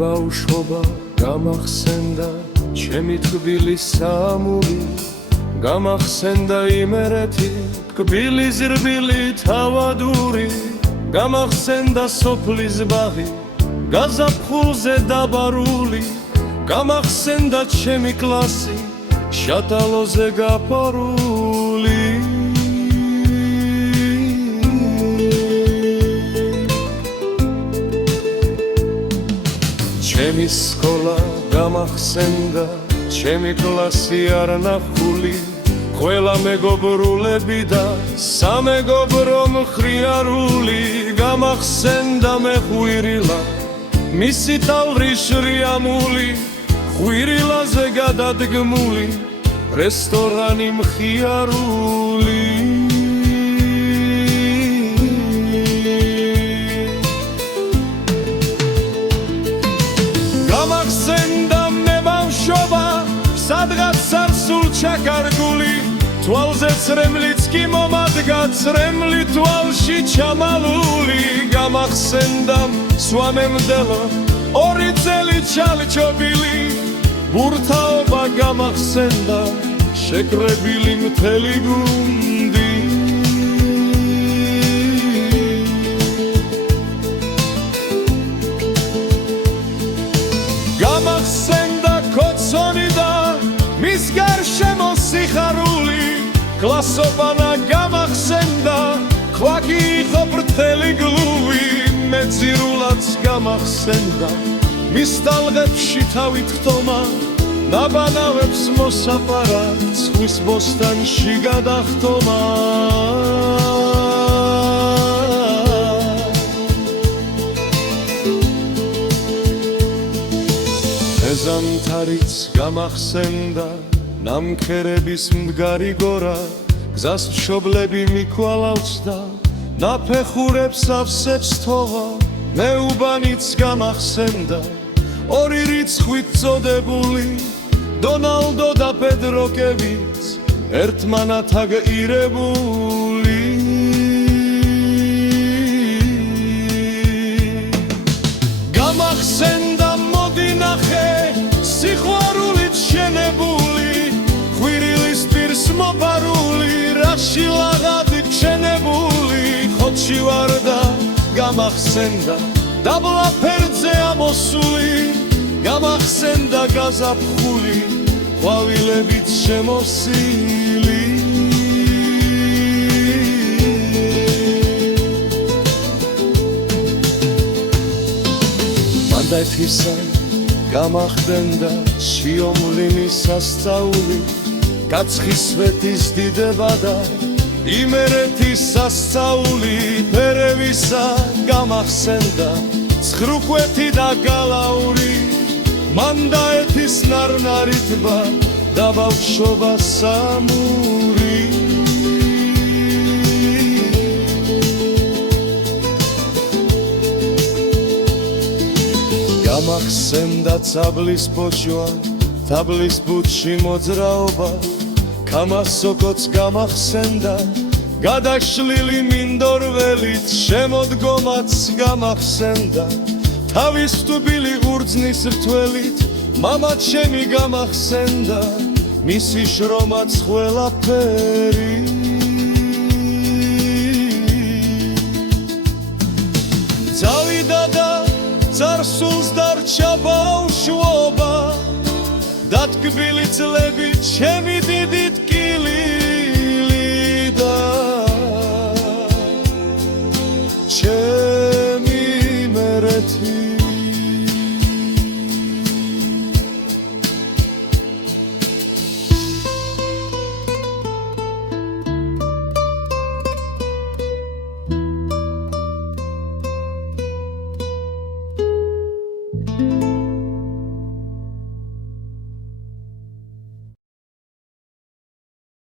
ბავშვობა გამახსენდა ჩემი თბილის სამური გამახსენდა იმერეთი თბილი ზრბილი თავადური გამახსენდა სოფლის ბაღი გაზაფხულზე დაბარული გამახსენდა ჩემი კლასი შატალოზე გაფარული ჩემი სკოლა გამახსენდა ჩემი კლასი არ ნახული ყველა მეგობრულები და სამეგობრო მხიარული გამახსენდა მე ხვირილა მისი ტალღის შრიამული ხვირილაზე გადადგმული რესტორანი მხიარული გამახსენდა მე ბავშვობა სადღაც სარსულ ჩაკარგული თვალზე ცრემლიც კი მომადგა ცრემლი თვალში ჩამალული გამახსენდა სვამემდელო ორი წელი ჩალჩობილი ბურთაობა გამახსენდა შეკრებილი მთელი გუნდი გამახსენდა კოცონი და მის გარშემო სიხარული კლასობანა გამახსენდა ხვაკი იყო ბრტყელი გლუვი მეძირულაც გამახსენდა მის ტალღებში თავით ხტომა ნაბანავებს მოსაპარად ზღვის ბოსტანში გადახტომა ზამთარიც გამახსენდა ნამქერების მდგარი გორა გზას მშობლები მიკვალავს და ნაფეხურებს ავსებს თოვა მეუბანიც გამახსენდა ორი რიცხვით წოდებული დონალდო და პედროკევიც ერთმანათ აგირებული გამახსენდა მოდინახე სიყვარულით შენებული ხვირილის პირს მოპარული რაში ლაღადი ჩენებული ხოთში ვარ და გამახსენდა დაბლა ფერზე ამოსული გამახსენდა გაზაფხული ყვავილებით შემოსილი მანდათისა გამახსენდა შიომლინის სასწაული გაცხისვეთის დიდება და იმერეთის სასწაული ფერევისა გამახსენდა ცხრუკვეთი და გალაური მანდაეთის ნარნარი ტბა და ბავშვობა სამური გამახსენდა ცაბლის პოჭვა თაბლის ბუდში მოძრაობა კამასოკოც გამახსენდა გადაშლილი მინდორველით შემოდგომაც გამახსენდა თავის თბილი ღვრძნის რთველით მამა ჩემი გამახსენდა მისი შრომაც ყველაფერი წავიდა და წარსულს დარჩა ბავშვობა და თბილი წლები ჩემი დიდი ტკივილი და ჩემი იმერეთი